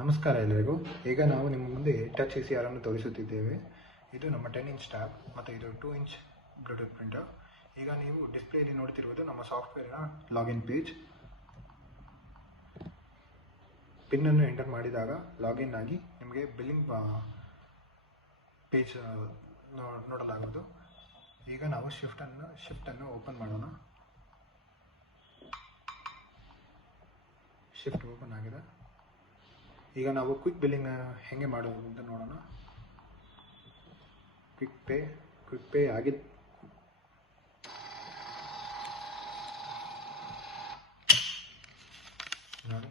ನಮಸ್ಕಾರ ಎಲ್ಲರಿಗೂ. ಈಗ ನಾವು ನಿಮ್ಮ ಮುಂದೆ ಟಚ್ ACR ಅನ್ನು ತೋರಿಸುತ್ತಿದ್ದೇವೆ. ಇದು ನಮ್ಮ 10 ಇಂಚ್ ಟ್ಯಾಬ್ ಮತ್ತು ಇದು 2 ಇಂಚ್ ಬ್ಲೂಟೂತ್ ಪ್ರಿಂಟರ್. ಈಗ ನೀವು ಡಿಸ್ಪ್ಲೇಯಲ್ಲಿ ನೋಡ್ತಿರುವುದು ನಮ್ಮ ಸಾಫ್ಟ್ವೇರಿನ ಲಾಗಿನ್ ಪೇಜ್. ಪಿನ್ನನ್ನು ಎಂಟರ್ ಮಾಡಿದಾಗ ಲಾಗಿನ್ ಆಗಿ ನಿಮಗೆ ಬಿಲ್ಲಿಂಗ್ ಪೇಜ್ ನೋಡಲಾಗುವುದು. ಈಗ ನಾವು ಶಿಫ್ಟನ್ನು ಓಪನ್ ಮಾಡೋಣ. ಶಿಫ್ಟ್ ಓಪನ್ ಆಗಿದೆ. ಈಗ ನಾವು ಕ್ವಿಕ್ ಬಿಲ್ಲಿಂಗ್ ಹೇಗೆ ಮಾಡೋದು ಅಂತ ನೋಡೋಣ. ಕ್ವಿಕ್ ಪೇ ಆಗಿದೆ. ನೋಡಿ,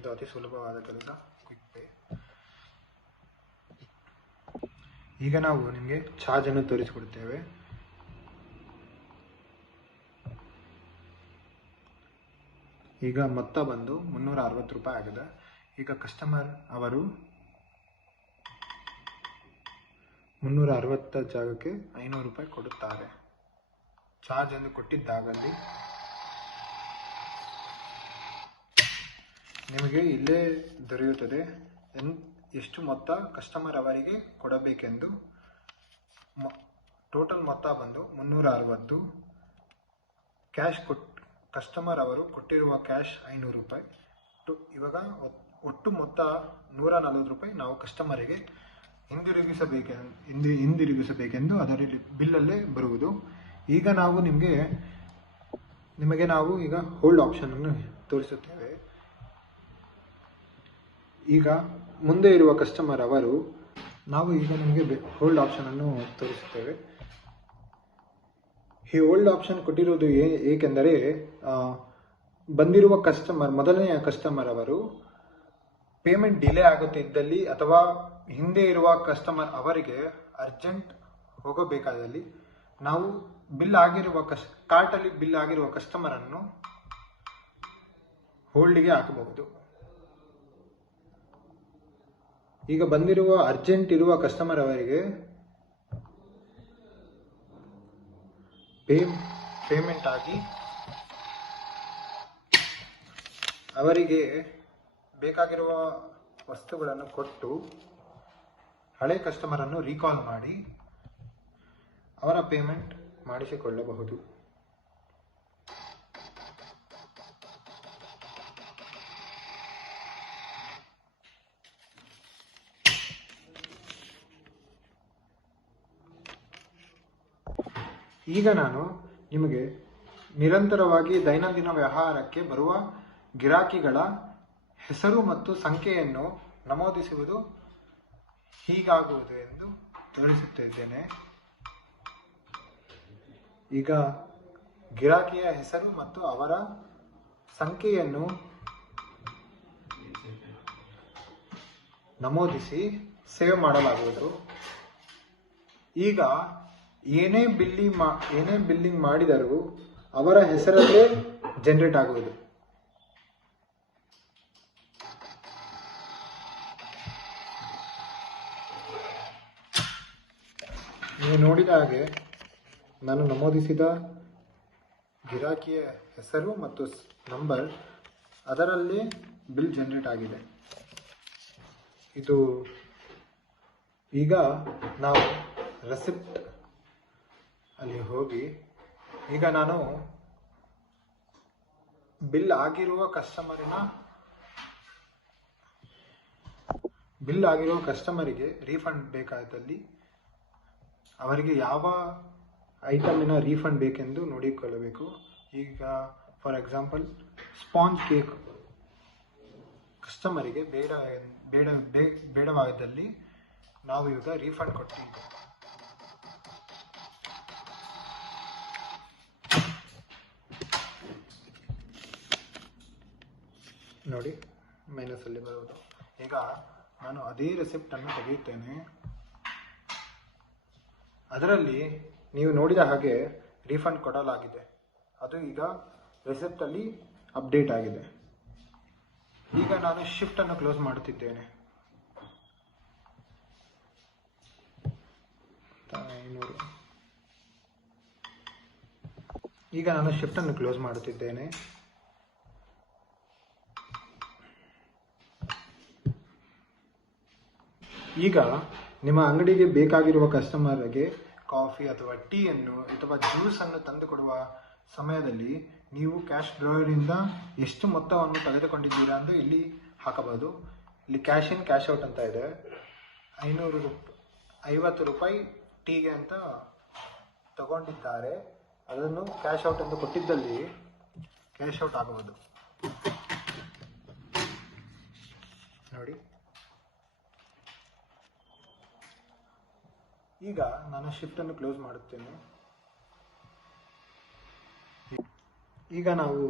ಇದು ಅತಿ ಸುಲಭವಾದ ಕೆಲಸ, ಕ್ವಿಕ್ ಪೇ. ಈಗ ನಾವು ನಿಮಗೆ ಚಾರ್ಜ್ ಅನ್ನು ತೋರಿಸಿಕೊಡುತ್ತೇವೆ. ಈಗ ಮೊತ್ತ ಬಂದು 360 ರೂಪಾಯಿ ಆಗಿದೆ. ಈಗ ಕಸ್ಟಮರ್ ಅವರು 360 ಜಾಗಕ್ಕೆ 500 ರೂಪಾಯಿ ಕೊಡುತ್ತಾರೆ. ಚಾರ್ಜ್ ಅನ್ನು ಕೊಟ್ಟಿದ್ದಾಗಲ್ಲಿ ನಿಮಗೆ ಇಲ್ಲೇ ದೊರೆಯುತ್ತದೆ ಎಷ್ಟು ಮೊತ್ತ ಕಸ್ಟಮರ್ ಅವರಿಗೆ ಕೊಡಬೇಕೆಂದು. ಟೋಟಲ್ ಮೊತ್ತ ಬಂದು 360. ಕ್ಯಾಶ್ ಕಸ್ಟಮರ್ ಅವರು ಕೊಟ್ಟಿರುವ ಕ್ಯಾಶ್ 500 ರೂಪಾಯಿ. ಇವಾಗ ಒಟ್ಟು ಮೊತ್ತ 140 ರೂಪಾಯಿ ನಾವು ಕಸ್ಟಮರಿಗೆ ಹಿಂದಿರುಗಿಸಬೇಕೆಂದು ಅದರಲ್ಲಿ ಬಿಲ್ಲಲ್ಲೇ ಬರುವುದು. ಈಗ ನಾವು ನಿಮಗೆ ನಾವು ಈಗ ಹೋಲ್ಡ್ ಆಪ್ಷನ್ ಅನ್ನು ತೋರಿಸುತ್ತೇವೆ. ಈಗ ಮುಂದೆ ಇರುವ ಕಸ್ಟಮರ್ ಅವರು ನಾವು ಈಗ ನಿಮಗೆ ಹೋಲ್ಡ್ ಆಪ್ಷನ್ ಅನ್ನು ತೋರಿಸುತ್ತೇವೆ. ಈ ಹೋಲ್ಡ್ ಆಪ್ಷನ್ ಕೊಟ್ಟಿರುವುದು ಏಕೆಂದರೆ ಬಂದಿರುವ ಮೊದಲನೆಯ ಕಸ್ಟಮರ್ ಅವರು ಪೇಮೆಂಟ್ ಡಿಲೇ ಆಗುತ್ತಿದ್ದಲ್ಲಿ ಅಥವಾ ಹಿಂದೆ ಇರುವ ಕಸ್ಟಮರ್ ಅವರಿಗೆ ಅರ್ಜೆಂಟ್ ಹೋಗಬೇಕಾದಲ್ಲಿ ನಾವು ಕಾರ್ಟಲ್ಲಿ ಬಿಲ್ ಆಗಿರುವ ಕಸ್ಟಮರ್ ಅನ್ನು ಹೋಲ್ಡ್ಗೆ ಹಾಕಬಹುದು. ಈಗ ಬಂದಿರುವ ಅರ್ಜೆಂಟ್ ಇರುವ ಕಸ್ಟಮರ್ ಅವರಿಗೆ ಪೇಮೆಂಟ್ ಆಗಿ ಅವರಿಗೆ ಬೇಕಾಗಿರುವ ವಸ್ತುಗಳನ್ನು ಕೊಟ್ಟು ಹಳೆ ಕಸ್ಟಮರ್ ಅನ್ನು ರೀಕಾಲ್ ಮಾಡಿ ಅವರ ಪೇಮೆಂಟ್ ಮಾಡಿಸಿಕೊಳ್ಳಬಹುದು. ಈಗ ನಾನು ನಿಮಗೆ ನಿರಂತರವಾಗಿ ದೈನಂದಿನ ವ್ಯವಹಾರಕ್ಕೆ ಬರುವ ಗಿರಾಕಿಗಳ ಹೆಸರು ಮತ್ತು ಸಂಖ್ಯೆಯನ್ನು ನಮೂದಿಸುವುದು ಹೀಗಾಗುವುದು ಎಂದು ತೋರಿಸುತ್ತಿದ್ದೇನೆ. ಈಗ ಗಿರಾಕಿಯ ಹೆಸರು ಮತ್ತು ಅವರ ಸಂಖ್ಯೆಯನ್ನು ನಮೂದಿಸಿ ಸೇವ್ ಮಾಡಲಾಗುವುದು. ಈಗ ಏನೇ ಬಿಲ್ಲಿಂಗ್ ಮಾಡಿದರೂ ಅವರ ಹೆಸರಲ್ಲೇ ಜನರೇಟ್ ಆಗುವುದು. ನೀವು ನೋಡಿದ ಹಾಗೆ ನಾನು ನಮೂದಿಸಿದ ಗಿರಾಕಿಯ ಹೆಸರು ಮತ್ತು ನಂಬರ್ ಅದರಲ್ಲಿ ಬಿಲ್ ಜನರೇಟ್ ಆಗಿದೆ. ಇದು ಈಗ ನಾವು ರೆಸಿಪ್ಟ್ ಅಲ್ಲಿ ಹೋಗಿ ಈಗ ನಾನು ಬಿಲ್ ಆಗಿರುವ ಕಸ್ಟಮರಿಗೆ ರೀಫಂಡ್ ಬೇಕಾದಲ್ಲಿ ಅವರಿಗೆ ಯಾವ ಐಟಮಿನ ರೀಫಂಡ್ ಬೇಕೆಂದು ನೋಡಿಕೊಳ್ಳಬೇಕು. ಈಗ ಫಾರ್ ಎಕ್ಸಾಂಪಲ್ ಸ್ಪಾಂಜ್ ಕೇಕ್ ಕಸ್ಟಮರಿಗೆ ಬೇಡವಾದಲ್ಲಿ ನಾವು ಈಗ ರೀಫಂಡ್ ಕೊಡ್ತೀವಿ. ನೋಡಿ, ಮೈನಸ್ ಅಲ್ಲಿ ಬರುವುದು. ಈಗ ನಾನು ಅದೇ ರೆಸಿಪ್ಟ್ ಅನ್ನು ತೆಗೆಯುತ್ತೇನೆ. ಅದರಲ್ಲಿ ನೀವು ನೋಡಿದ ಹಾಗೆ ರೀಫಂಡ್ ಕೊಡಲಾಗಿದೆ. ಅದು ಈಗ ರೆಸಿಪ್ಟ್ ಅಲ್ಲಿ ಅಪ್ಡೇಟ್ ಆಗಿದೆ. ಈಗ ನಾನು ಶಿಫ್ಟ್ ಅನ್ನು ಕ್ಲೋಸ್ ಮಾಡುತ್ತಿದ್ದೇನೆ. ಈಗ ನಾನು ಶಿಫ್ಟ್ ಅನ್ನು ಕ್ಲೋಸ್ ಮಾಡುತ್ತಿದ್ದೇನೆ. ಈಗ ನಿಮ್ಮ ಅಂಗಡಿಗೆ ಬೇಕಾಗಿರುವ ಕಸ್ಟಮರ್ಗೆ ಕಾಫಿ ಅಥವಾ ಟೀಯನ್ನು ಅಥವಾ ಜ್ಯೂಸನ್ನು ತಂದುಕೊಡುವ ಸಮಯದಲ್ಲಿ ನೀವು ಕ್ಯಾಶ್ ಡ್ರಾಯರಿಂದ ಎಷ್ಟು ಮೊತ್ತವನ್ನು ತೆಗೆದುಕೊಂಡಿದ್ದೀರಾ ಎಂದು ಇಲ್ಲಿ ಹಾಕಬಹುದು. ಇಲ್ಲಿ ಕ್ಯಾಶ್ ಇನ್ ಕ್ಯಾಶ್ ಔಟ್ ಅಂತ ಇದೆ. 50 ರೂಪಾಯಿ ಟೀಗೆ ಅಂತ ತಗೊಂಡಿದ್ದಾರೆ, ಅದನ್ನು ಕ್ಯಾಶ್ ಔಟ್ ಎಂದು ಕೊಟ್ಟಿದ್ದಲ್ಲಿ ಕ್ಯಾಶ್ ಔಟ್ ಆಗಬಹುದು. ನೋಡಿ, ಈಗ ನಾನು ಶಿಫ್ಟನ್ನು ಕ್ಲೋಸ್ ಮಾಡುತ್ತೇನೆ. ಈಗ ನಾವು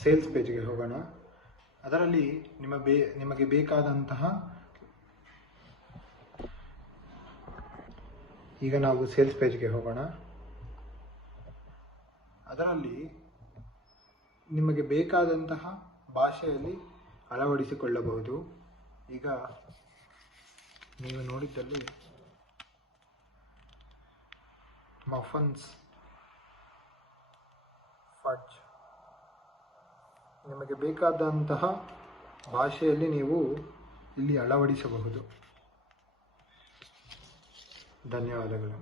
ಸೇಲ್ಸ್ ಪೇಜ್ಗೆ ಹೋಗೋಣ. ಅದರಲ್ಲಿ ನಿಮಗೆ ಬೇಕಾದಂತಹ ಈಗ ನಾವು ಸೇಲ್ಸ್ ಪೇಜ್ಗೆ ಹೋಗೋಣ. ಅದರಲ್ಲಿ ನಿಮಗೆ ಬೇಕಾದಂತಹ ಭಾಷೆಯಲ್ಲಿ ಅಳವಡಿಸಿಕೊಳ್ಳಬಹುದು. ಈಗ ನೀವು ನೋಡಿದ್ದಲ್ಲಿ ಮಫನ್ಸ್, ಫಡ್ಜ್, ನಿಮಗೆ ಬೇಕಾದಂತಹ ಭಾಷೆಯಲ್ಲಿ ನೀವು ಇಲ್ಲಿ ಅಳವಡಿಸಬಹುದು. ಧನ್ಯವಾದಗಳು.